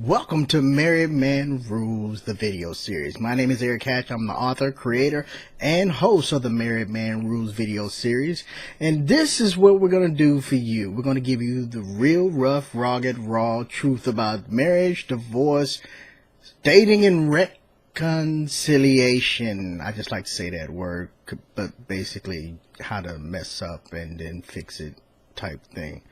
Welcome to Married Man Rules, the video series. My name is Erick Hatch. I'm the author, creator, and host of the Married Man Rules video series. And this is what we're going to do for you. We're going to give you the real, rough, rugged, raw truth about marriage, divorce, dating, and reconciliation. I just like to say that word, but basically how to mess up and then fix it type thing.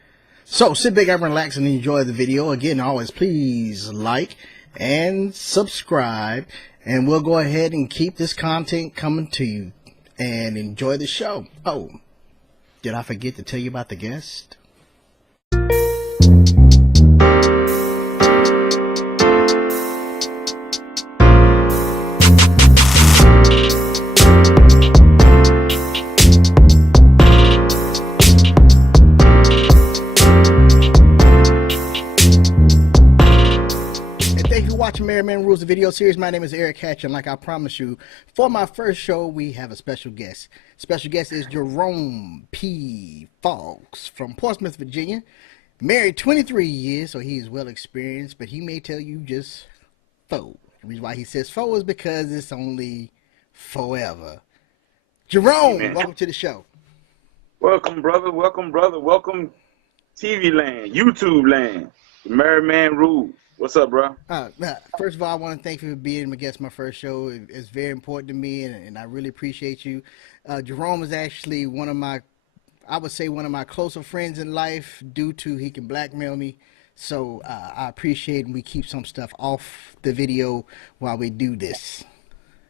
So sit back and relax and enjoy the video. Again, always please like and subscribe, and we'll go ahead and keep this content coming to you and enjoy the show. Oh, did I forget to tell you about the guest? Watching Married Man Rules, the video series. My name is Erick Hatch, and like I promised you, for my first show, we have a special guest. Special guest is Jerome P. Fox from Portsmouth, Virginia. Married 23 years, so he is well experienced, but he may tell you just foe. The reason why he says foe is because it's only forever. Jerome, Amen. Welcome to the show. Welcome, brother. Welcome, brother. Welcome, TV land, YouTube land, the Married Man Rules. What's up, bro? First of all, I want to thank you for being a guest on my first show. It's very important to me, and I really appreciate you. Jerome is actually one of my closer friends in life due to he can blackmail me. So I appreciate and we keep some stuff off the video while we do this.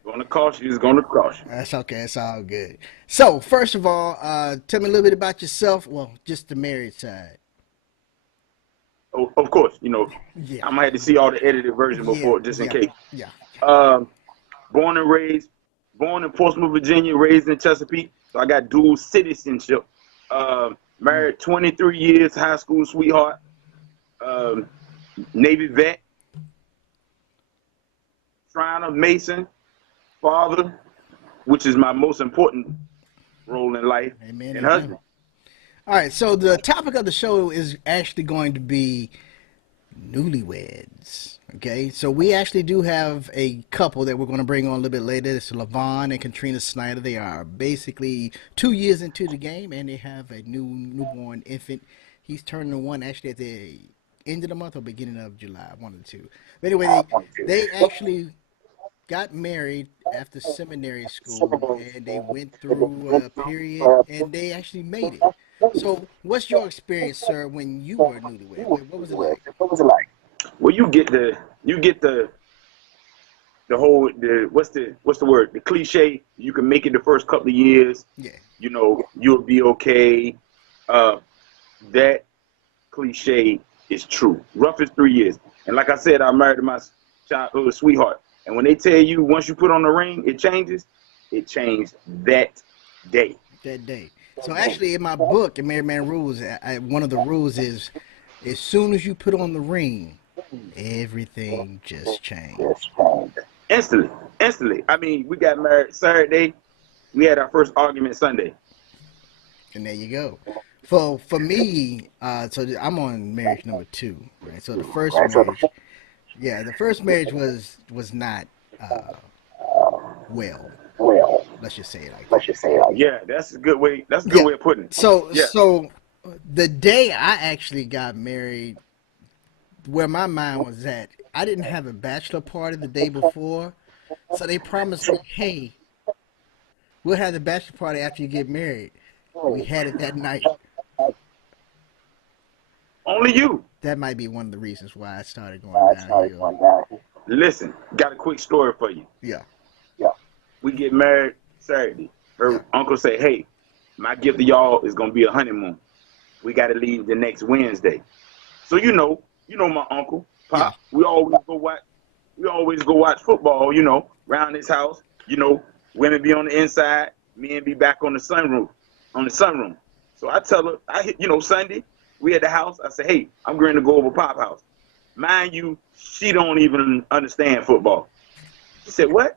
Gonna cost you. It's gonna cost you. That's okay. That's all good. So first of all, tell me a little bit about yourself. Well, just the married side. Oh, of course, Yeah. I might have to see all the edited version before, just in case. Yeah. Born in Portsmouth, Virginia, raised in Chesapeake, so I got dual citizenship. Married 23 years, high school sweetheart, Navy vet, Shriner, Mason, father, which is my most important role in life, Amen. and husband. All right, so the topic of the show is actually going to be newlyweds. Okay, so we actually do have a couple that we're going to bring on a little bit later. It's LaVon and Katrina Snyder. They are basically 2 years into the game, and they have a newborn infant. He's turning one actually at the end of the month or beginning of July, one of the two. But anyway, they actually got married after seminary school, and they went through a period, and they actually made it. So, what's your experience, sir, when you were newlywed? What was it like? Well, you get the whole what's the word? The cliche. You can make it the first couple of years. Yeah. You'll be okay. That cliche is true. Rough is 3 years, and like I said, I married my childhood sweetheart. And when they tell you once you put on the ring, it changes. It changed that day. That day. So actually, in my book, in Married Man Rules, one of the rules is, as soon as you put on the ring, everything just changed. Instantly. I mean, we got married Saturday. We had our first argument Sunday. And there you go. For me, so I'm on marriage number 2, right? So the first marriage was not well. Let's just say it like that. Yeah, that's a good way. That's a good way of putting it. So the day I actually got married, where my mind was at, I didn't have a bachelor party the day before, so they promised me, hey, we'll have the bachelor party after you get married. We had it that night. Only you. That might be one of the reasons why I started going downhill. Listen, got a quick story for you. Yeah. We get married Saturday. Her uncle say, hey, my gift to y'all is going to be a honeymoon. We got to leave the next Wednesday. So you know my uncle, Pop. Yeah. We always go watch football, around his house. Women be on the inside, men be back on the sunroom. So I tell her, Sunday, we at the house. I say, hey, I'm going to go over Pop's house. Mind you, she don't even understand football. She said, what?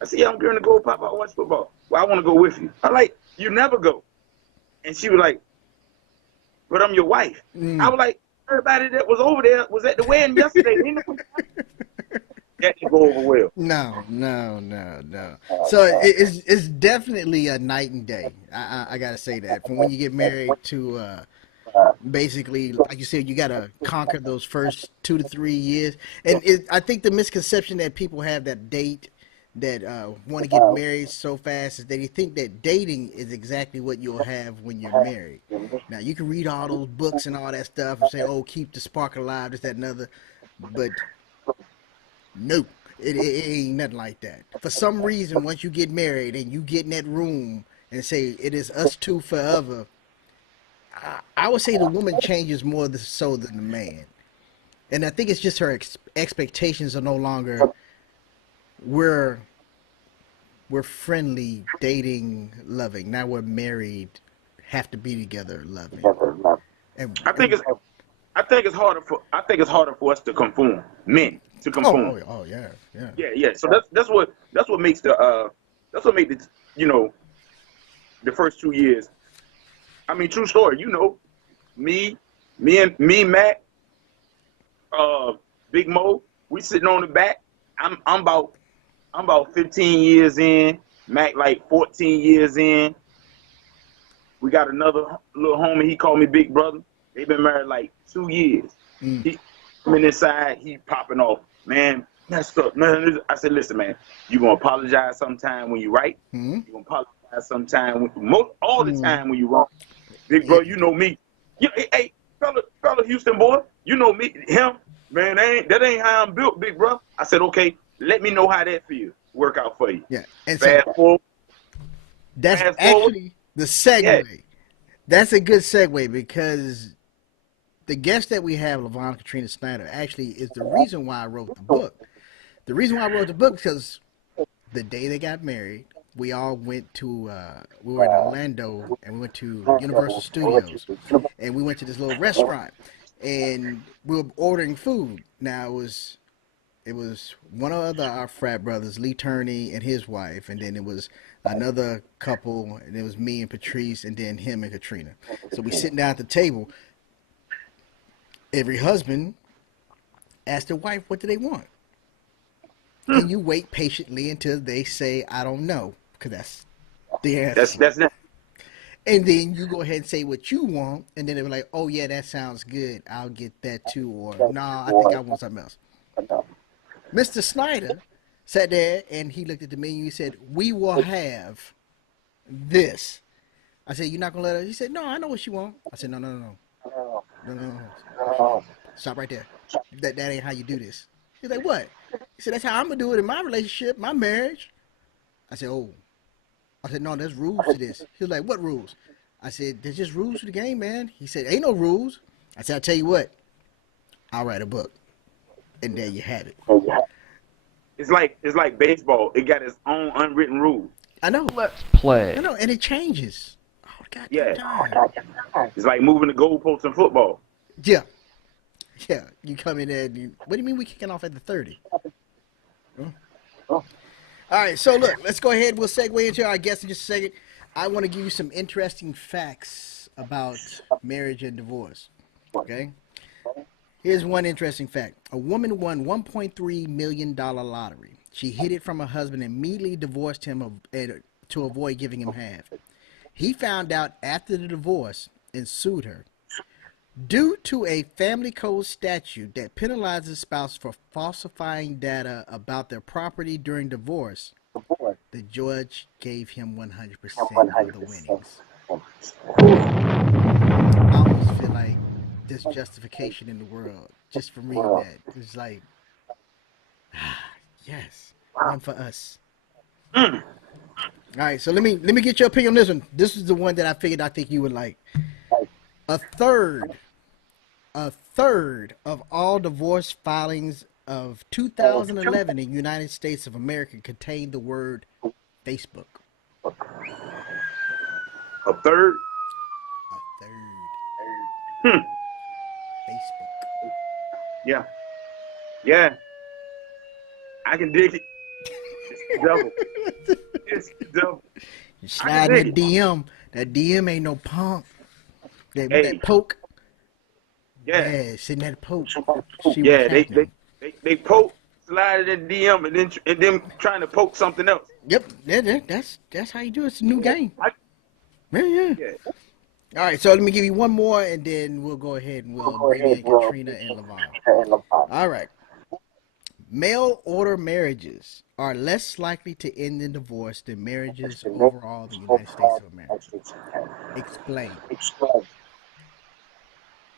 I said, yeah, I'm going to go with Pop. I watch football. Well, I want to go with you. I'm like, you never go. And she was like, but I'm your wife. I was like, everybody that was over there was at the wedding yesterday. That didn't go over well. No, no, no, no. So it's definitely a night and day. I gotta say that from when you get married to basically, like you said, you gotta conquer those first 2 to 3 years. And I think the misconception that people have that date that want to get married so fast is that they think that dating is exactly what you'll have when you're married. Now you can read all those books and all that stuff and say, "Oh, keep the spark alive," this, that, and other, but no, it ain't nothing like that. For some reason, once you get married and you get in that room and say it is us two forever, I would say the woman changes more so than the man. And I think it's just her expectations are no longer we're we're friendly, dating, loving. Now we're married, have to be together, loving. I think And it's I think it's harder for us to conform, men to oh, conform. oh, yeah, yeah. Yeah, yeah. So that's what makes that's what made the you know the first 2 years. I mean, true story. Me, Mac, uh, Big Mo, we sitting on the back. I'm about 15 years in. Mac like 14 years in. We got another little homie. He called me Big Brother. They've been married like 2 years. Mm. He coming inside. He popping off. Man, messed up. Man, I said, listen, man. You gonna apologize sometime when you right. Mm. You gonna apologize sometime all the Mm. time when you wrong. Big Yeah. bro, you know me. Hey, fella, Houston boy, you know me, him, man. That ain't how I'm built, big bro. I said, okay, let me know how that feels. Work out for you. Yeah. And so Fast forward, that's fast forward. actually the Yeah. segue. That's a good segue because the guest that we have, LaVon Katrina Snyder, actually is the reason why I wrote the book. The reason why I wrote the book because the day they got married, we all went to we were in Orlando and we went to Universal Studios and we went to this little restaurant and we were ordering food. Now it was one of our frat brothers, Lee Turney and his wife, and then it was another couple, and it was me and Patrice, and then him and Katrina. So we sitting down at the table. Every husband asked their wife what do they want, and you wait patiently until they say I don't know, because that's the That's answer. that's that. And then you go ahead and say what you want, and then they're like, oh yeah, that sounds good. I'll get that too, or nah, I think I want something else. Mr. Snyder sat there and he looked at the menu. He said, "We will have this." I said, "You're not gonna let her?" He said, "No, I know what she want." I said, "No, no, no, no, no, no, no. Stop right there. That ain't how you do this." He's like, "What?" He said, "That's how I'm gonna do it in my relationship, my marriage." I said, "Oh." I said, "No, there's rules to this." He was like, "What rules?" I said, "There's just rules to the game, man." He said, "Ain't no rules." I said, "I'll tell you what. I'll write a book, and there you have it." It's like baseball. It got its own unwritten rules. I know. Let's I play. know, and it changes all the goddamn Yeah. time. It's like moving the goalposts in football. Yeah, yeah. You come in there. What do you mean we kicking off at the 30? Huh? All right. So look, let's go ahead. We'll segue into our guest in just a second. I want to give you some interesting facts about marriage and divorce. Okay. Here's one interesting fact. A woman won $1.3 million lottery. She hid it from her husband and immediately divorced him to avoid giving him half. He found out after the divorce and sued her. Due to a family code statute that penalizes spouse for falsifying data about their property during divorce, the judge gave him 100% of the winnings. I almost feel like there's justification in the world just from reading that. It's like, yes, one for us. Mm. All right, so let me get your opinion on this one. This is the one that I figured I think you would like. A third, a third of all divorce filings of 2011 in the United States of America contained the word Facebook. A third. A third, Hmm. Facebook. Yeah. Yeah. I can dig it. It's the devil. It's the devil. You I can sliding dig that it. DM. That DM ain't no pump. That Hey, poke. Yeah, Yeah, sitting at the Pope. See what's yeah. They they happening. they, they poke, slide it in DM, and then trying to poke something else. Yep, that's how you do it. It's a new game. I, Yeah, yeah. yeah. All right, so let me give you one more, and then we'll go ahead and we'll bring in Katrina and Levon. All right. Mail order marriages are less likely to end in divorce than marriages overall in the United States of America. Explain.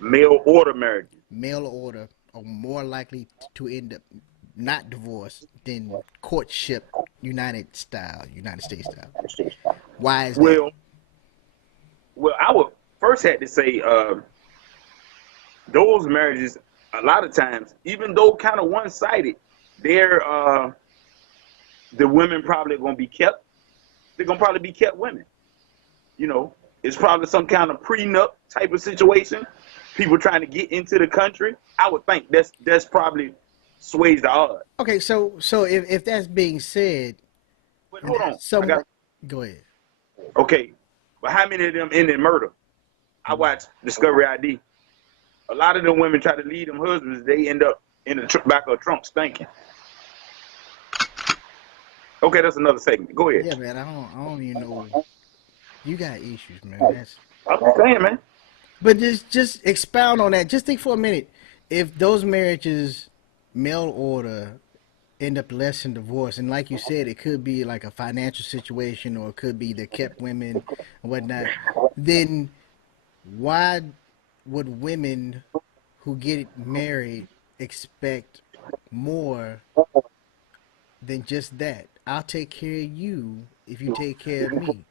Mail order marriages. Mail order are more likely to end up not divorce than courtship United States style. Why is that? Well, I would first had to say those marriages a lot of times, even though kind of one sided, they're the women probably gonna be kept. They're gonna probably be kept women. You know, it's probably some kind of prenup type of situation. People trying to get into the country. I would think that's probably sways the odds. Okay, so if that's being said, But and hold on, I some got go ahead. okay. But how many of them end in murder? I watch Discovery ID. A lot of them women try to leave them husbands. They end up in the back of a trunk stinking. Okay, that's another segment. Go ahead. Yeah, man, I don't even know. You got issues, man. That's I'm just saying, man. but just expound on that. Just think for a minute. If those marriages mail order end up less in divorce, and like you said, it could be like a financial situation, or it could be the kept women and whatnot. Then why would women who get married expect more than just that? I'll take care of you if you take care of me.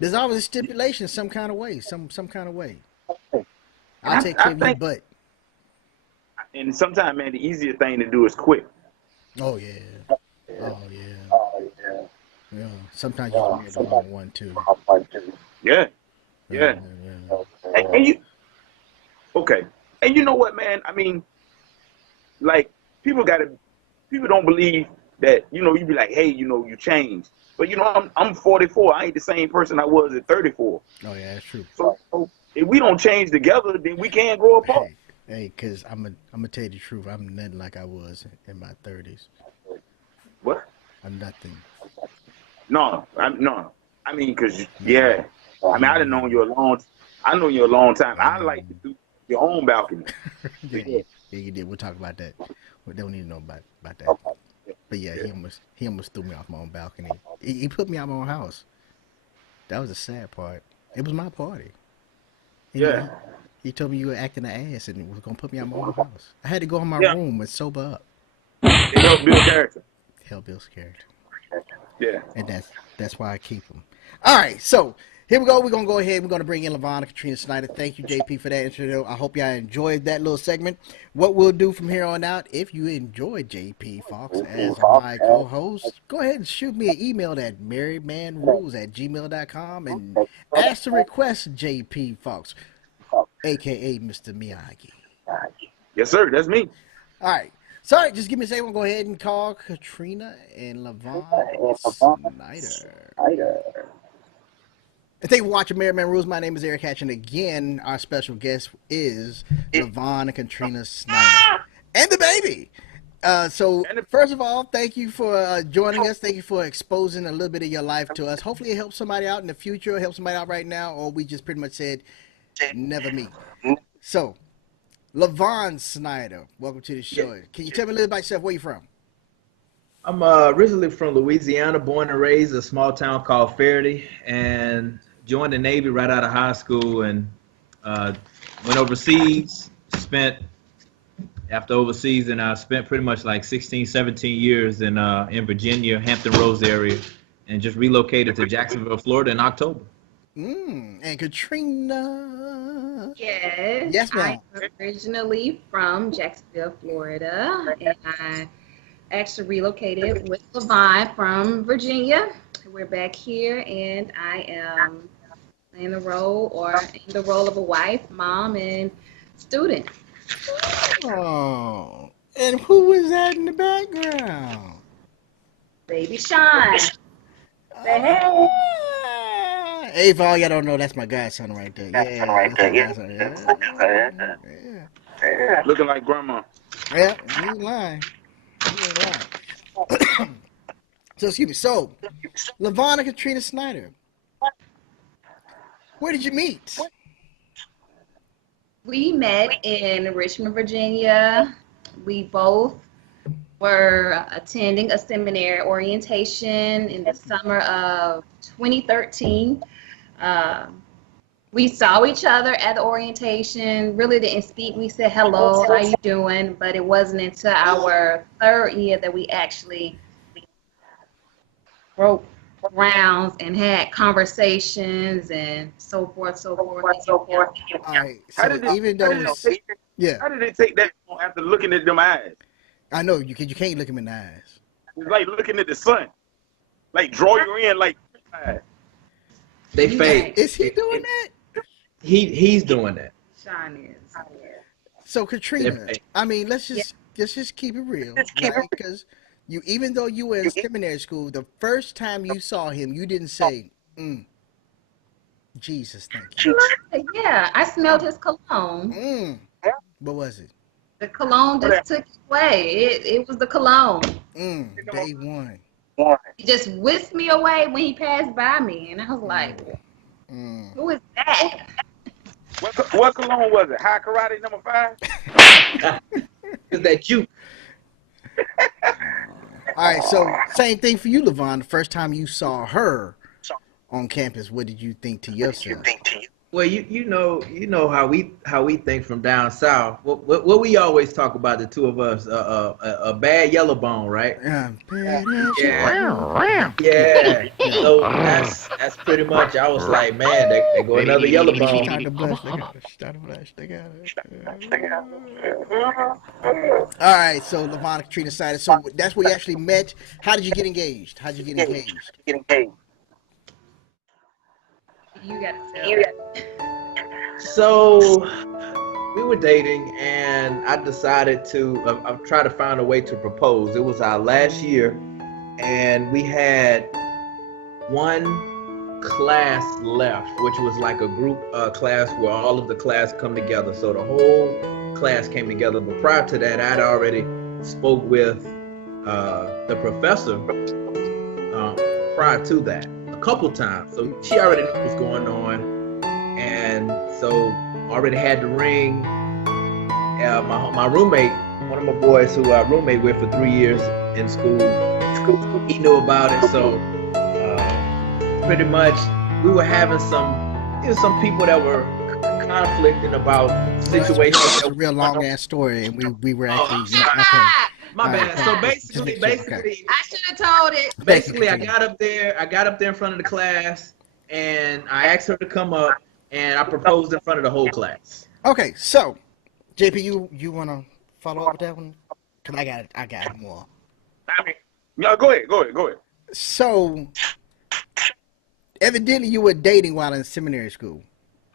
There's always a stipulation, some kind of way, some kind of way. I'll take I care of you, think, but and sometimes, man, the easier thing to do is quit. oh yeah, oh yeah, yeah. Sometimes you just marry the wrong one too. Yeah, Yeah, yeah. yeah, And you, okay. And you know what, man? I mean, like people don't believe that. You know, you be like, hey, you know, you changed. But you know, I'm 44. I ain't the same person I was at 34. yeah. Oh yeah, that's true. So if we don't change together, then we can't grow apart. Hey, cause I'm gonna tell you the truth. I'm nothing like I was in my 30s. What? I'm nothing. No, no. I mean, cause No, yeah. I mean, I done known you a long. I know you a long time. I I know. like to do your own balcony. So, Yeah, yeah. yeah, you did. We'll talk about that. We don't need to know about that. But yeah, Yeah. he almost threw me off my own balcony. He put me out my own house. That was the sad part. It was my party. And Yeah. he told me you were acting an ass and was gonna put me out my own house. I had to go in my Yeah. room and sober up. It helped build character. Hell Bill's character. Yeah. And that's why I keep him. All right, so here we go. We're gonna go ahead. We're gonna bring in Levon and Katrina Snyder. Thank you, JP, for that intro. I hope y'all enjoyed that little segment. What we'll do from here on out, if you enjoy JP Fox as my co-host, go ahead and shoot me an email at marriedmanrules@gmail.com and ask to request JP Fox, aka Mr. Miyagi. Yes, sir. That's me. All right. Sorry, just give me a second. We'll go ahead and call Katrina and Levon Snyder. And thank you for watching Married Man Rules. My name is Erick Hatch, and again, our special guest is Levon and Katrina Snyder. And the baby! So, first of all, thank you for joining us. Thank you for exposing a little bit of your life to us. Hopefully it helps somebody out in the future, helps somebody out right now, or we just pretty much said, never meet. So, Levon Snyder, welcome to the show. Can you tell me a little about yourself? Where you from? I'm originally from Louisiana, born and raised in a small town called Faraday, and joined the Navy right out of high school and went overseas, after overseas, and I spent pretty much like 16, 17 years in Virginia, Hampton Roads area, and just relocated to Jacksonville, Florida in October. And Katrina. Yes, Yes, I'm ma'am. originally from Jacksonville, Florida, and I actually relocated with Levine from Virginia. We're back here, and I am playing the role of a wife, mom, and student. Oh, and who was that in the background? Baby Sean. Say hey. Ah, Hey, for all y'all don't know, that's my godson right there. Yeah, that's my godson. Yeah. Looking like grandma. Yeah, you ain't lying. You ain't lying. So, excuse me. So, LaVon and Katrina Snyder, where did you meet? We met in Richmond, Virginia. We both were attending a seminary orientation in the summer of 2013. We saw each other at the orientation, really didn't speak. We said, hello, how you doing? But it wasn't until our third year that we actually broke grounds and had conversations and so forth, so forth, so forth. All right. How So did it, even how though did it it's take, yeah, how did it take that long after looking at them eyes? I know you can't look him in the eyes. It's like looking at the sun. Like draw you in like eyes. They fake. Is he doing that? He's doing that. Sean is. So Katrina, They're fake. I mean, let's just keep it real, right? Because you, even though you were in seminary school, the first time you saw him, you didn't say, "Jesus, thank you." Yeah, I smelled his cologne. What was it? The cologne just took it away. It was the cologne. Day one. He just whisked me away when he passed by me, and I was like, "Who is that?" What cologne was it? High Karate #5? Is that you? All right, so same thing for you, LaVon. The first time you saw her on campus, what did you think to yourself? Well, you know how we think from down south. What we always talk about, the two of us, a bad yellow bone, right? Yeah. Yeah. So that's pretty much. I was like, man, they go another yellow She bone. started to blush. She started to blush. All right, so LaVon and Katrina Snyder. So that's where you actually met. How did you get engaged? How did you get engaged? You got to tell it. So we were dating, and I decided to. I tried to find a way to propose. It was our last year, and we had one class left, which was like a group class where all of the class come together. So the whole class came together. But prior to that, I'd already spoke with the professor prior to that a couple times. So she already knew what was going on, and so already had the ring. My roommate, one of my boys who I roommate with for 3 years in school, he knew about it. So pretty much we were having some people that were conflicting about situations. It's a real long ass story, and we were actually. My bad. So basically, I should have told it. basically, I got up there in front of the class, and I asked her to come up, and I proposed in front of the whole class. Okay, so JP, you want to follow up with that one? Cause I got more. I mean, no, go ahead. So evidently you were dating while in seminary school.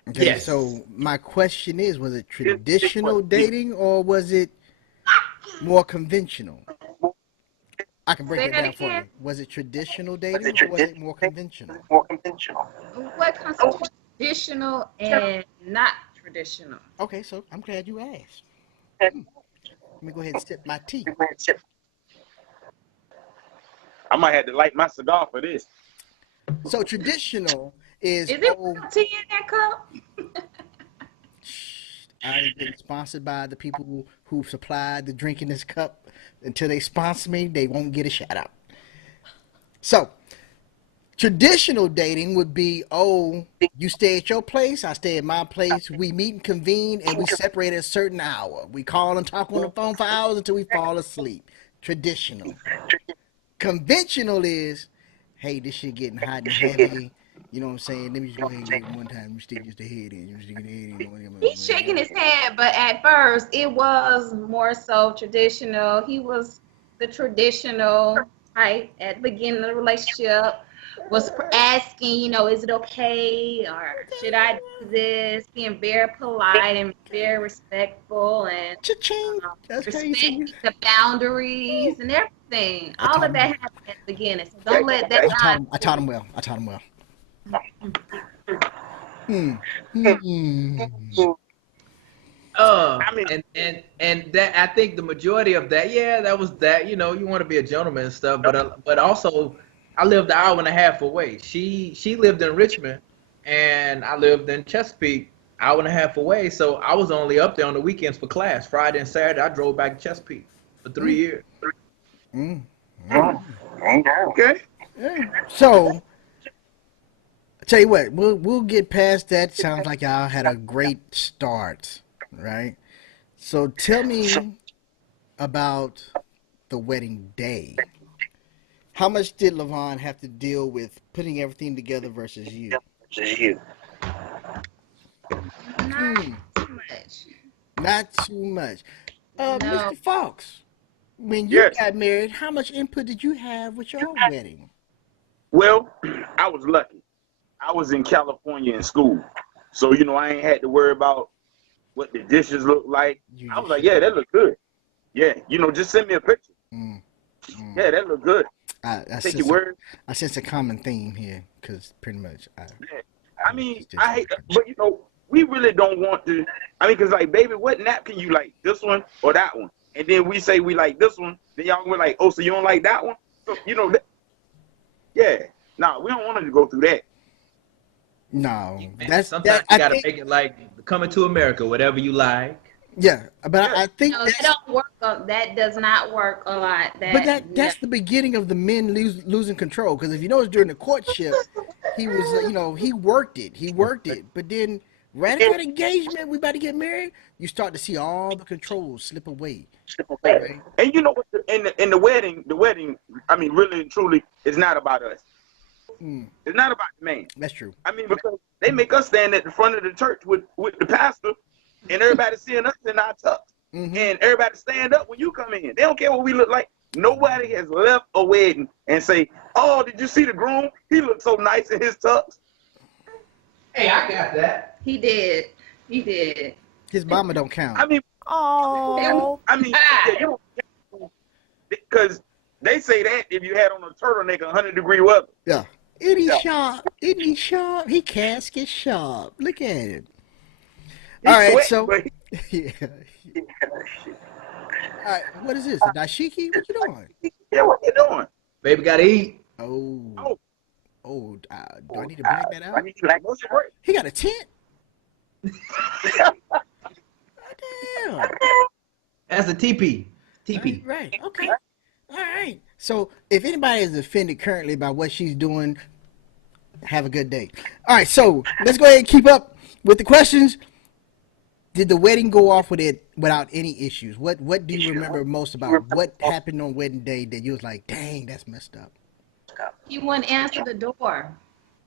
Okay, Yes. So my question is, was it traditional dating or was it more conventional? I can break Say it that down for you. again? Was it traditional dating or was it more conventional? What constitutes traditional and not traditional? Okay, so I'm glad you asked. Let me go ahead and sip my tea. I might have to light my cigar for this. So traditional is Is it tea in that cup? I'm getting sponsored by the people who supplied the drink in this cup. Until they sponsor me, they won't get a shout out. So, traditional dating would be, you stay at your place, I stay at my place, we meet and convene, and we separate at a certain hour. We call and talk on the phone for hours until we fall asleep. Traditional. Conventional is, hey, this shit getting hot and heavy. You know what I'm saying? Let me just go ahead and get it one time. You stick just the head in. You stick the head in. He's shaking his head, but at first it was more so traditional. He was the traditional type at the beginning of the relationship, was asking, is it okay or should I do this? Being very polite and very respectful and Cha-ching. That's crazy. respecting the boundaries and everything. I All taught of that him. happened at the beginning. So don't let that I taught him well. Mm. Mm. I mean, And that I think the majority of that, yeah, that was that. You know, you want to be a gentleman and stuff, but also I lived an hour and a half away. She lived in Richmond, and I lived in Chesapeake, hour and a half away. So I was only up there on the weekends for class. Friday and Saturday, I drove back to Chesapeake for 3 years. Mm. okay. Yeah. So, I tell you what, we'll get past that. Sounds like y'all had a great start, right? So tell me about the wedding day. How much did Levon have to deal with putting everything together versus you? Not Hmm, too much. not too much. No. Mr. Fox, when you Yes. got married, how much input did you have with your wedding? Well, I was lucky. I was in California in school, so I ain't had to worry about what the dishes look like. You I was just like, show yeah, up. that look good. Yeah, just send me a picture. Mm, mm. Yeah, that look good. I Take your sense a, word. I sense a common theme here because pretty much Yeah. I I mean, just did I something hate, different. but we really don't want to. I mean, cause like, baby, what napkin you like? This one or that one? And then we say we like this one. Then y'all were like, oh, so you don't like that one? So yeah. Nah, we don't want to go through that. No, Man, that's that. sometimes you I gotta think make it like Coming to America, whatever you like. yeah, but Yeah. I think No, that don't work. That does not work a lot. but That that no. that's the beginning of the men losing control. Because if you notice during the courtship, he was he worked it, but then right at that engagement, we about to get married, you start to see all the controls slip away, right? And you know what? In the wedding. I mean, really and truly, it's not about us. Mm, It's not about the man. that's true. I mean, because they make us stand at the front of the church with the pastor, and everybody seeing us in our tux, Mm-hmm. and everybody stand up when you come in. They don't care what we look like. Nobody has left a wedding and say, "Oh, did you see the groom? He looked so nice in his tux." Hey, I got that. He did. He did. His mama don't count. I mean, Oh, I mean, yeah, you don't, because they say that if you had on a turtleneck, 100-degree weather. yeah. Isn't he sharp? Isn't he sharp? He casket sharp. Look at him. All He's right, sweating, so but yeah. All right, what is this? A dashiki? What you doing? yeah, what you doing? Baby gotta eat. Oh, Oh, do I need to black that out? I need you like, what's your break? He got a tent. Damn. That's a TP. TP. Right. Okay. All right. So if anybody is offended currently by what she's doing, have a good day. All right. So let's go ahead and keep up with the questions. Did the wedding go off without any issues? What do you remember most about what happened on wedding day that you was like, dang, that's messed up? He wouldn't answer the door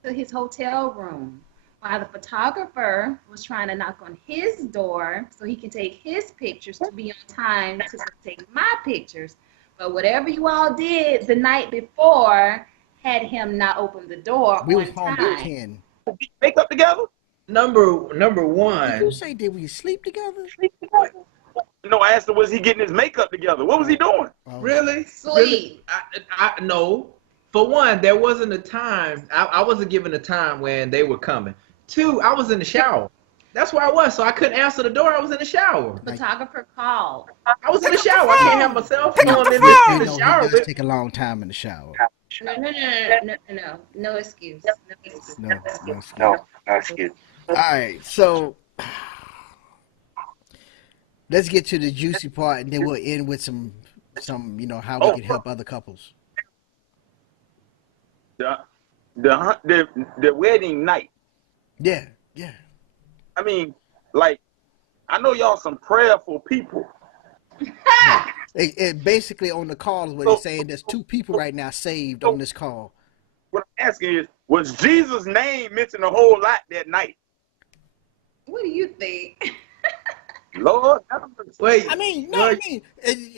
to his hotel room while the photographer was trying to knock on his door so he can take his pictures to be on time to take my pictures. But whatever you all did the night before had him not open the door We was on home by time. 10. Make up together? Number Did you one. say did we sleep together? No, I asked him, was he getting his makeup together? What was he doing? Oh. Really? Sleep. Really? I no. For one, there wasn't a time. I wasn't given a time when they were coming. Two, I was in the shower. That's where I was, so I couldn't answer the door. I was in the shower. The photographer called. I was in the shower. I can't have my cell You phone in know, the shower. he does take a long time in the shower. No. No excuse. No excuse. No excuse. All right, so let's get to the juicy part, and then we'll end with some how we can help other couples. The wedding night. Yeah. I mean, like, I know y'all some prayerful people. It basically on the call is what he's saying. There's 2 people right now saved on this call. What I'm asking is, was Jesus' name mentioned a whole lot that night? What do you think? Lord, Wait. I mean,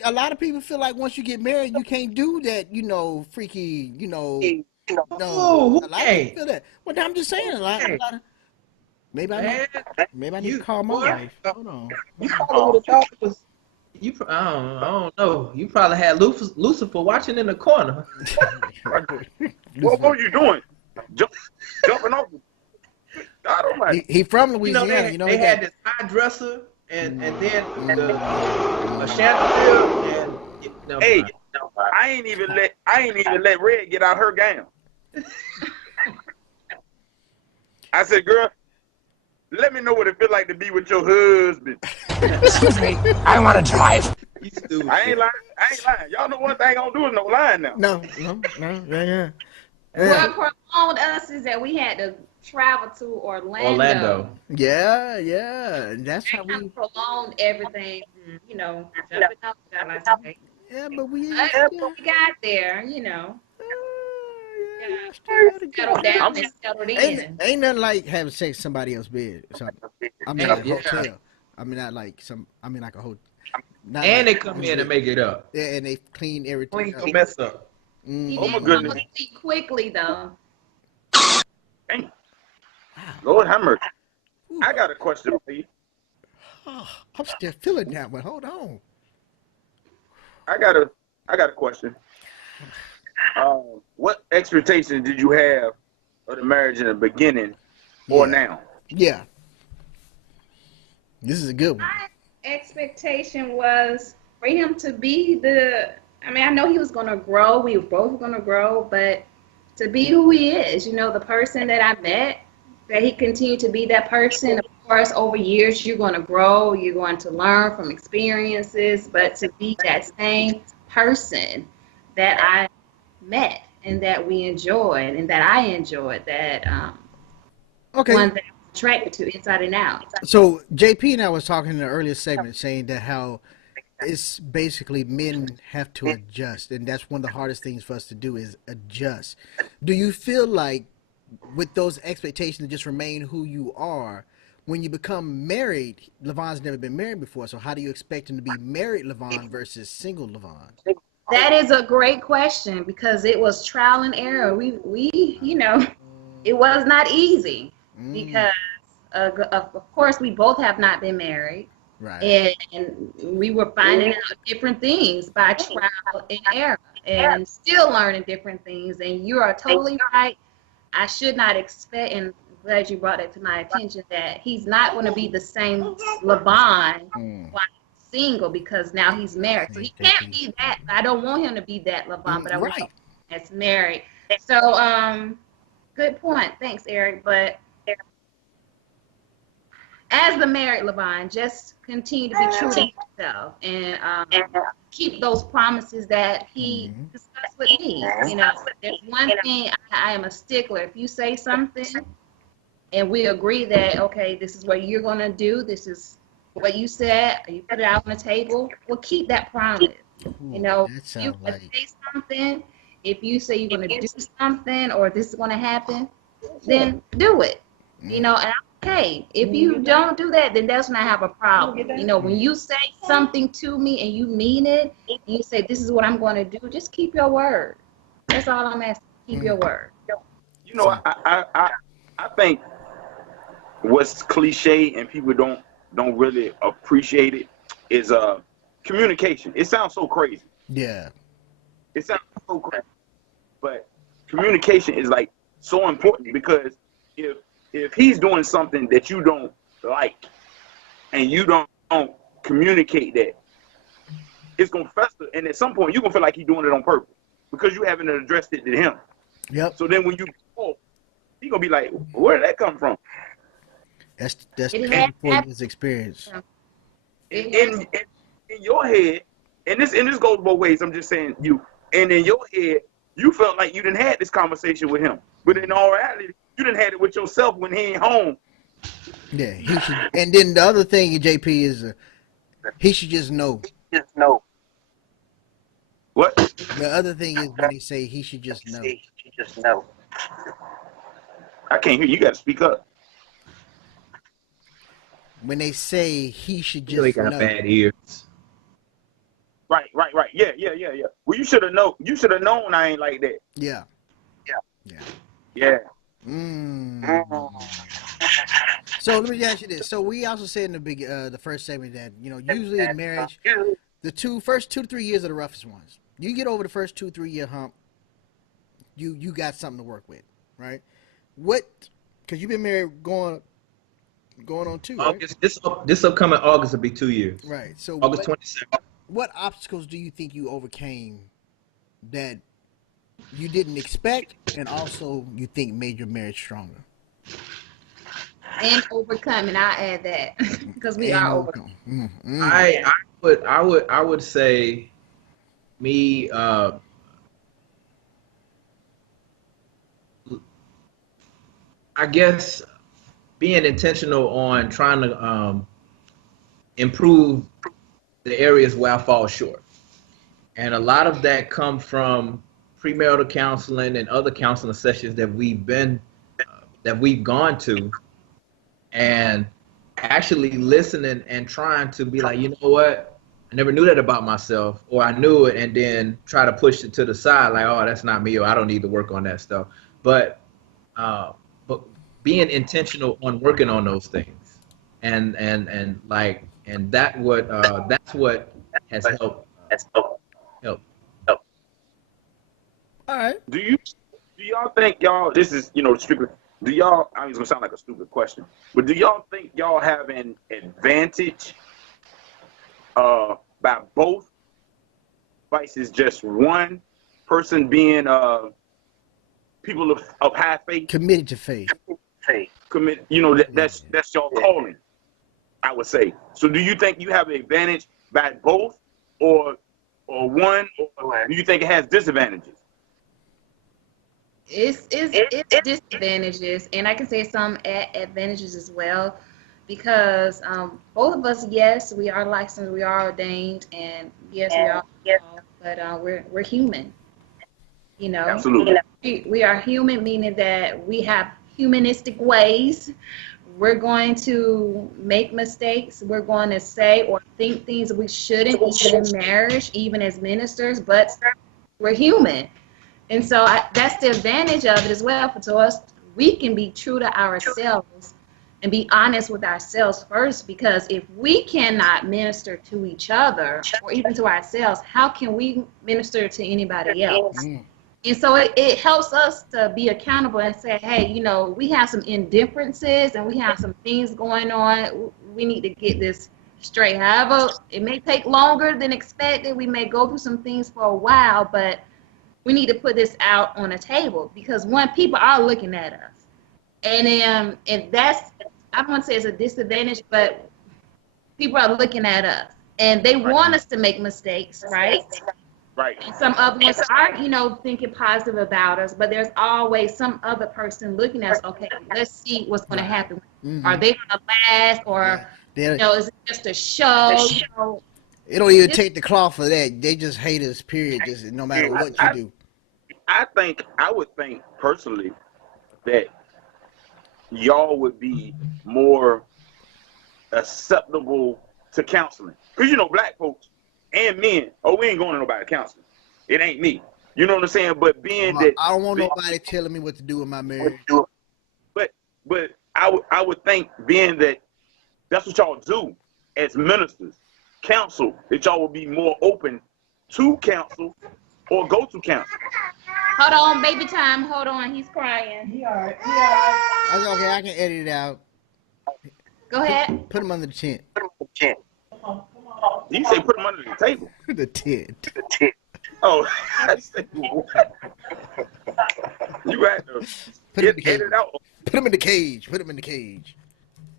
a lot of people feel like once you get married, you can't do that, freaky, no. Who A lot of people feel that. Well, I'm just saying, a lot of maybe I need to call my wife. Hold on. You probably would have thought it was. I don't know. You probably had Lucifer watching in the corner. what were you doing? Jumping off? God almighty. He from You know, Louisiana. they, You know, they he had got. this high dresser and then a chandelier and never Hey, mind. I ain't even let Red get out her gown. I said, girl, let me know what it feel like to be with your husband. Excuse me, I want to drive. You stupid. I ain't lying. Y'all know one thing I don't do is no lying now. No, yeah. What prolonged us is that we had to travel to Orlando. Yeah. That's how That kind we. of prolonged everything, jumping off, shall I say. Yeah, but we. But Yeah, we got there, yeah, got still had a good settled time. down and settled in. Ain't nothing like having sex in somebody else's bed or something. I mean, And, like a yeah. hotel. I mean, not like some. I mean, like a hotel. Not And like they come in and make it up. yeah, and they clean everything Clean, up. don't mess up. He Oh my did goodness. come quickly though. Dang. Wow. Lord have mercy. I got a question for you. Oh, I'm still feeling that one. Hold on. I got a question. What expectations did you have of the marriage in the beginning or Yeah. now? Yeah. This is a good one. My expectation was for him to be I know he was going to grow. We were both going to grow, but to be who he is, the person that I met, that he continued to be that person. Of course, over years, you're going to grow, you're going to learn from experiences, but to be that same person that I met and that we enjoyed and that I enjoyed, that Okay. one that I was attracted to inside and out. So JP and I was talking in the earlier segment saying that how it's basically men have to adjust, and that's one of the hardest things for us to do is adjust. Do you feel like with those expectations to just remain who you are, when you become married, Levon's never been married before, so how do you expect him to be married Levon versus single Levon? That is a great question because it was trial and error. It was not easy because, of course, we both have not been married. Right. And we were finding out different things by trial and error and still learning different things. And you are totally right. I should not expect, and I'm glad you brought it to my attention, that he's not going to be the same Levon while single because now he's married. So he can't be that. I don't want him to be that Levon, but I want him that's married. So, good point. Thanks, Eric. But as the married Levon, just continue to be true to himself and keep those promises that he discussed with me. There's one thing I am a stickler. If you say something and we agree that, okay, this is what you're going to do, this is what you said, you put it out on the table, well, keep that promise. Ooh, If that you sounds like say something, if you say you're going to do something or this is going to happen, then do it. And I'm okay. If you don't do that, then that's when I have a problem. When you say something to me and you mean it, and you say this is what I'm going to do, just keep your word. That's all I'm asking. Keep your word. I think what's cliche and people don't really appreciate it is communication. It sounds so crazy. yeah. It sounds so crazy, but communication is like so important because if he's doing something that you don't like and you don't communicate that, it's gonna fester, and at some point you're gonna feel like he's doing it on purpose because you haven't addressed it to him. Yep. So then when you call, he's gonna be like, "Where did that come from?" That's It had 24 years experience. In your head, and this goes both ways. I'm just saying and in your head, you felt like you didn't had this conversation with him, but in all reality, you didn't had it with yourself when he ain't home. Yeah, he should. And then the other thing, JP, is he should just know. What? The other thing is when they say he should just know. I can't hear you. You got to speak up. When they say he should You really just got know. bad ears. Right. Yeah. Well, you should have known. You should have known I ain't like that. Yeah. Yeah. So let me ask you this. So we also said in the first segment that usually in marriage, the first 2 to 3 years are the roughest ones. You get over the first 2-3 year hump, you got something to work with, right? What Because you've been married going on 2, right? August, this upcoming August will be 2 years. Right. So August 22nd. what obstacles do you think you overcame that you didn't expect, and also you think made your marriage stronger? And overcoming, I'll add that because we And are overcome. overcoming. I would say me I guess being intentional on trying to improve the areas where I fall short. And a lot of that come from premarital counseling and other counseling sessions that we've gone to, and actually listening and trying to be like, you know what, I never knew that about myself, or I knew it and then try to push it to the side like, oh, that's not me, or I don't need to work on that stuff. But uh, but being intentional on working on those things, and like, and that's what has helped. All right. Do y'all think y'all, this is, stupid, do y'all, I mean, it's gonna sound like a stupid question, but do y'all think y'all have an advantage by both vices, just one person being people of high faith, Committed to faith. commit, that's y'all calling, I would say. So do you think you have an advantage by both, or one, or do you think it has disadvantages? It's disadvantages, and I can say some advantages as well, because both of us, yes, we are licensed, we are ordained, and yes, we are, but we're human. Absolutely. We are human, meaning that we have humanistic ways. We're going to make mistakes. We're going to say or think things we shouldn't, even in marriage, even as ministers, but we're human. And so that's the advantage of it as well. For us, we can be true to ourselves and be honest with ourselves first, because if we cannot minister to each other or even to ourselves, how can we minister to anybody else? And so it helps us to be accountable and say, hey, we have some indifferences and we have some things going on. We need to get this straight. However, it may take longer than expected. We may go through some things for a while, but we need to put this out on a table, because one, people are looking at us, and that's, I don't want to say it's a disadvantage, but people are looking at us and they want us to make mistakes, right? Right. And some other ones are, thinking positive about us, but there's always some other person looking at us. Okay, let's see what's going to happen. Are they going to last, or is it just a show? It don't even take the cloth for that. They just hate us, period. Just no matter what you do. I would think personally that y'all would be more acceptable to counseling, because black folks and men, we ain't going to nobody counseling. It ain't me. You know what I'm saying? But being that I don't want nobody telling me what to do in my marriage. But I would think, being that that's what y'all do as ministers, counsel, that y'all would be more open to counsel or go to counsel. Hold on, baby time. Hold on, he's crying. He all right. That's okay. I can edit it out. Go ahead. Put him under the tent. You say put him under the table. The tent. Oh, you right though. Edit it out. Put him in the cage. Put him in the cage.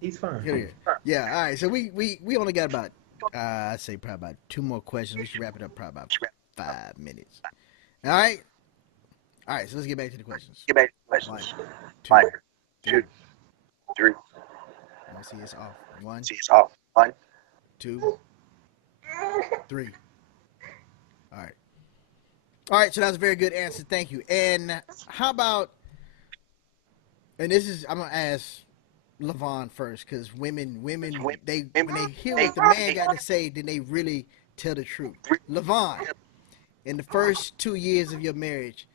He's fine. Here. Yeah. All right. So we only got about I'd say probably about 2 more questions. We should wrap it up probably about 5 minutes. All right. All right. So let's get back to the questions. 1, 2, 3. Let me see. It's off. 1, 2, 3. All right. All right. So that was a very good answer. Thank you. And how about? And I'm gonna ask LaVon first, because women, when they hear what the man got to say, then they really tell the truth. LaVon, in the first 2 years of your marriage,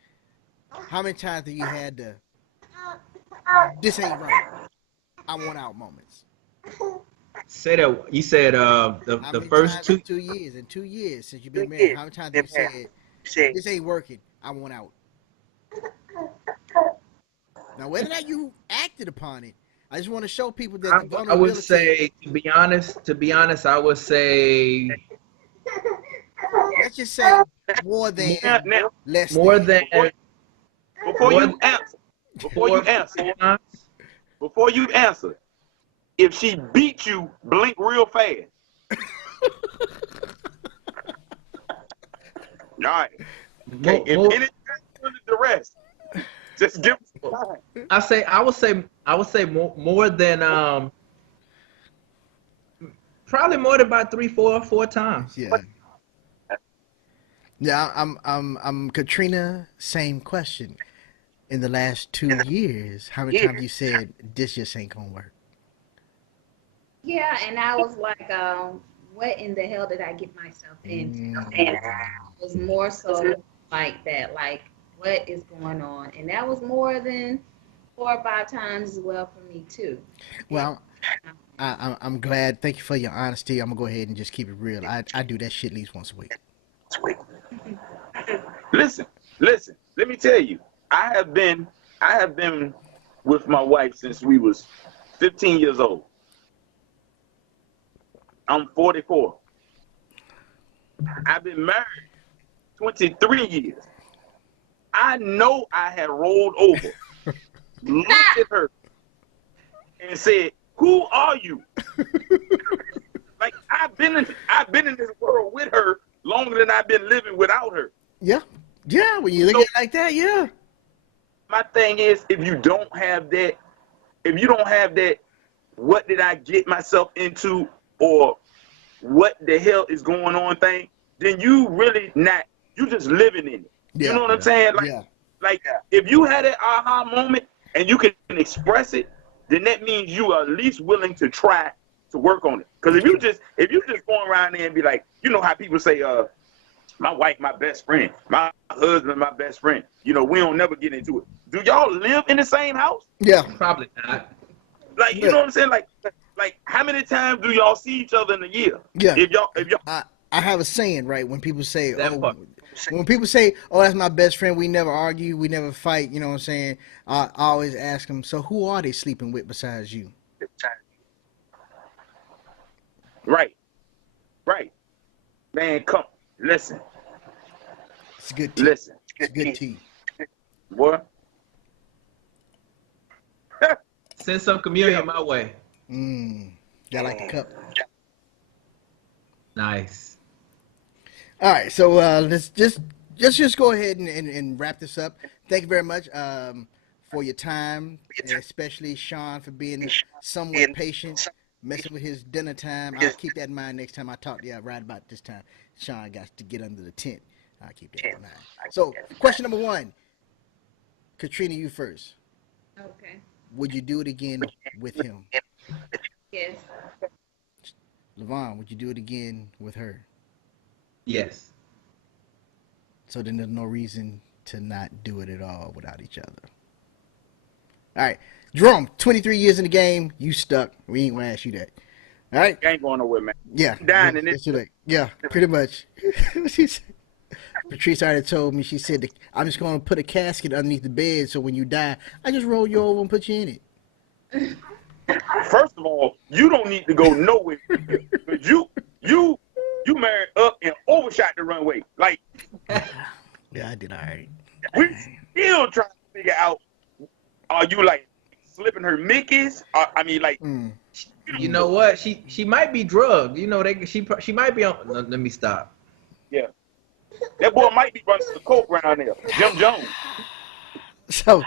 how many times have you had the "this ain't right, I want out" moments? Say that. You said the first 2 years. In 2 years since you've been married, how many times have you said, "This ain't working, I want out"? Now, whether or not you acted upon it, I just want to show people that the I would vulnerability. say, to be honest, I would say Let's just say more more, than, Now, less more than. than before more you than answer, before four you answer, times. before you answer, if she beat you, blink real fast. All right. Okay. More, If more, anything under the rest, just give us time. I would say more than probably more than about four times. Yeah. Yeah, I'm Katrina. Same question. In the last 2 years, how many times you said this just ain't gonna work? Yeah, and I was like, what in the hell did I get myself into? Mm, It was more so like that, like what is going on? And that was more than 4 or 5 times as well for me too. And, well, I'm glad. Thank you for your honesty. I'm gonna go ahead and just keep it real. I do that shit at least once a week. Listen, listen. Let me tell you. I have been, I have been with my wife since we was 15 years old. I'm 44. I've been married 23 years. I know I had rolled over, looked at her, and said, "Who are you?" Like I've been in this world with her longer than I've been living without her. Yeah, yeah. When you look So at it like that, yeah, my thing is, if you don't have that, what did I get myself into, or what the hell is going on thing, then you really not, you just living in it. You yeah, know what I'm saying? yeah, Like if you had an aha moment and you can express it, then that means you are at least willing to try to work on it. Because that's true. if you just going around there and be like, you know how people say, my wife, my best friend, my husband, my best friend. You know, we don't never get into it. Do y'all live in the same house? Yeah, Probably not. Like, you know look, what I'm saying? Like how many times do y'all see each other in a year? yeah. If y'all I have a saying, right? When people say, That "Oh," part. when people say, "Oh, that's my best friend. We never argue. We never fight." You know what I'm saying? I always ask them, "So who are they sleeping with besides you?" right, right. Man, come listen, It's good tea. listen. It's good tea. Boy. Send some communion my way. Mm. Got like the cup. Nice. All right, so let's just go ahead and wrap this up. Thank you very much for your time, and especially Sean for being somewhat patient, messing with his dinner time. I'll keep that in mind next time I talk to you right about this time. Sean got to get under the tent. I'll keep that in mind. So, question number one, Katrina, you first. okay. Would you do it again with him? Yes. Levon, would you do it again with her? Yes. So then there's no reason to not do it at all without each other. All right. Jerome, 23 years in the game. You stuck. We ain't going to ask you that. All right. I ain't going nowhere, man. Yeah. Dying in this. That's too late. Yeah, pretty much. She said- Patrice already told me, she said, I'm just going to put a casket underneath the bed so when you die, I just roll you over and put you in it. First of all, you don't need to go nowhere. But you married up and overshot the runway. Like Yeah, I did all right. we still trying to figure out, are you like slipping her Mickeys? I mean, like Mm. You know what? She might be drugged. You know, she might be on. Let me stop. yeah. That boy might be running the coke around there. Jim Jones. So,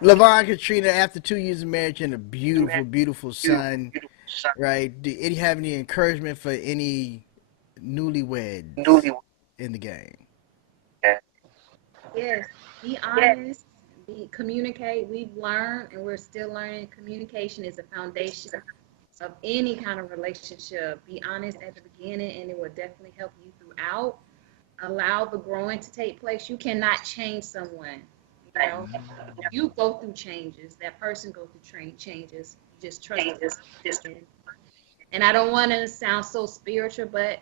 Levon, Katrina, after 2 years of marriage and a beautiful, beautiful son, right? Do you have any encouragement for any newlyweds in the game? Yes. Be honest. Communicate. We've learned, and we're still learning. Communication is the foundation of any kind of relationship. Be honest at the beginning, and it will definitely help you throughout. Allow the growing to take place. You cannot change someone. You know, you go through changes. That person goes through changes. You just trust them. And I don't want to sound so spiritual, but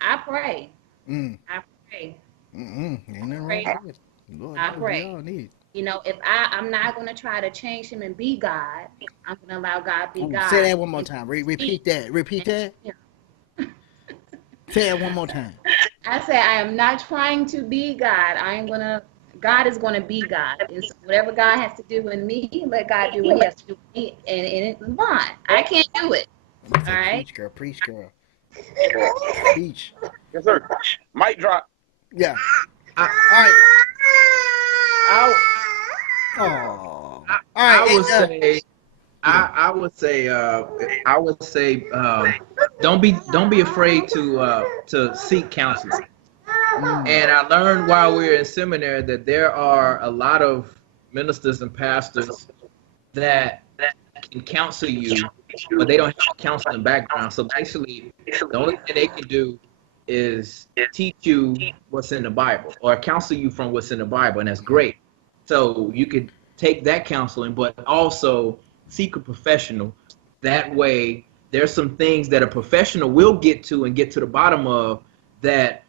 I pray. Mm. I pray. Mm-mm. Ain't nothing wrong Pray. with it. Lord I knows we pray. all need it. You know, if I'm not going to try to change him and be God, I'm going to allow God be Ooh, say God. that one more And time. me. Repeat that. Repeat And, that. you Say that one more time. know, I say I am not trying to be God. God is going to be God. And so whatever God has to do in me, let God do what he has to do in me. And it's fine. I can't do it. I All say, right. preach, girl. Preach, girl. Preach. Yes, sir. Mic drop. Yeah. I, All right. I, Oh. All I right. would Hey, say, you know. I would say, don't be afraid to seek counseling. Mm, And I learned while we were in seminary that there are a lot of ministers and pastors that can counsel you, but they don't have a counseling background. So basically, the only thing they can do is teach you what's in the Bible or counsel you from what's in the Bible, and that's great. So you could take that counseling, but also seek a professional. That way, there's some things that a professional will get to and get to the bottom of that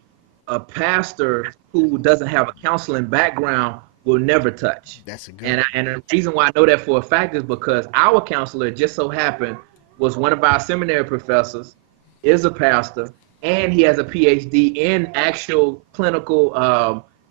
a pastor who doesn't have a counseling background will never touch. that's a good And one. the reason why I know that for a fact is because our counselor just so happened was one of our seminary professors, is a pastor, and he has a PhD in actual clinical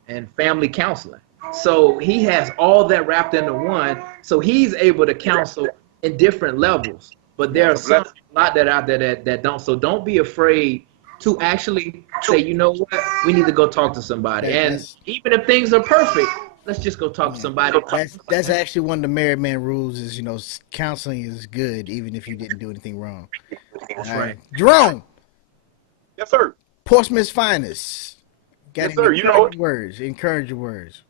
and family counseling. So he has all that wrapped into one. So he's able to counsel in different levels. But there That's are a some blessing. a lot that out there that don't. So don't be afraid to actually say, you know what, we need to go talk to somebody. That, And that's even if things are perfect, let's just go talk to yeah. somebody. That's actually one of the married man rules. Is counseling is good even if you didn't do anything wrong. All That's right. right. Jerome, Yes, sir. Portsmouth's finest. Got Yes, any sir. You know it. encouraging words? Encouraging words.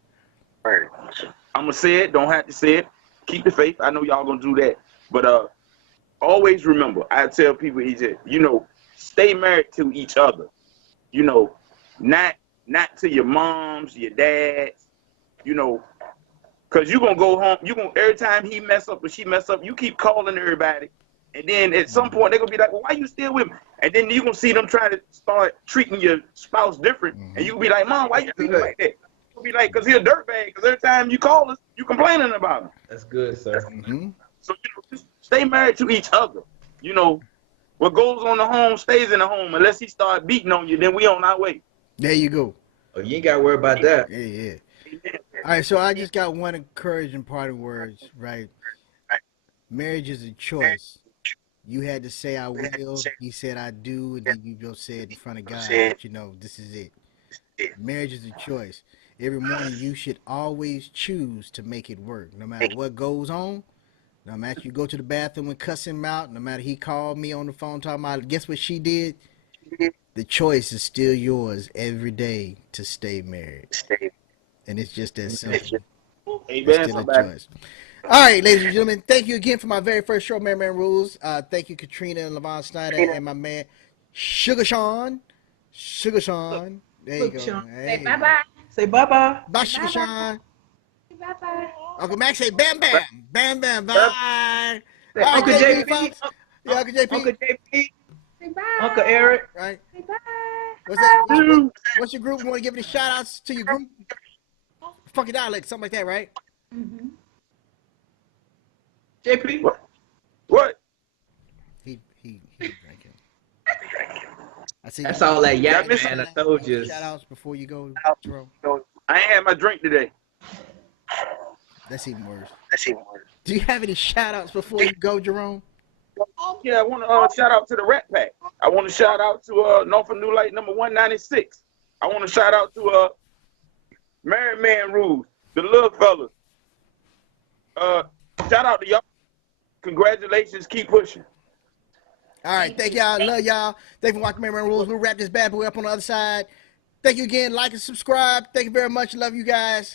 I'm gonna say it. Don't have to say it. Keep the faith. I know y'all gonna do that. But always remember. I tell people, stay married to each other. You know, not to your moms, your dads. You know, cause you gonna go home. You gonna every time he mess up or she mess up, you keep calling everybody, and then at some point they're gonna be like, well, "Why you still with me?" And then you gonna see them trying to start treating your spouse different, and you gonna be like, "Mom, why you treat him like that?" You'll be like, "Cause he a dirtbag. Cause every time you call us, you complaining about him." That's good, sir. Mm-hmm. So just stay married to each other. You know, what goes on the home stays in the home. Unless he start beating on you, then we on our way. There you go. Oh, you ain't got to worry about that. Yeah, yeah. All right, so I just got one encouraging part of words, right? Marriage is a choice. You had to say I will. He said I do, and then you just said in front of God that this is it. Marriage is a choice. Every morning you should always choose to make it work, no matter what goes on. No matter you go to the bathroom and cuss him out, no matter he called me on the phone talking about, guess what she did? The choice is still yours every day to stay married, and it's just that simple. It's Amen, still a somebody. choice. All right, ladies and gentlemen, thank you again for my very first show, Merry Man Rules. Thank you, Katrina and Levon Snyder, and my man, Sugar Sean. Sugar Sean. There you Look, go. Sean. There Say you bye go. bye. Say bye-bye. Bye, Say Sugar bye bye. Sean. Say bye bye. Uncle Max say bam, bam. Bam, bam. Yep. Bye. Say All right, Uncle JP, JP. folks. Yeah, Uncle JP. Uncle JP. Say bye. Uncle Eric. Right. Say bye. What's that? Dude. What's your group? You want to give any shout outs to your group? Funky dialect, something like that, right? Mm-hmm. JP. What? He drinking. I see. That's all that Y'all yak, miss man. I told you. Shout outs before you go, Jerome. I ain't had my drink today. That's even worse. Do you have any shout outs before you go, Jerome? Yeah, I want to shout out to the Rat Pack. I want to shout out to Norfolk New Light number 196. I want to shout out to Married Man Rules, the little fellas. Shout out to y'all. Congratulations. Keep pushing. All right, thank y'all. Love y'all. Thank you for watching Memory Rules. We'll wrap this bad boy up on the other side. Thank you again. Like and subscribe. Thank you very much. Love you guys.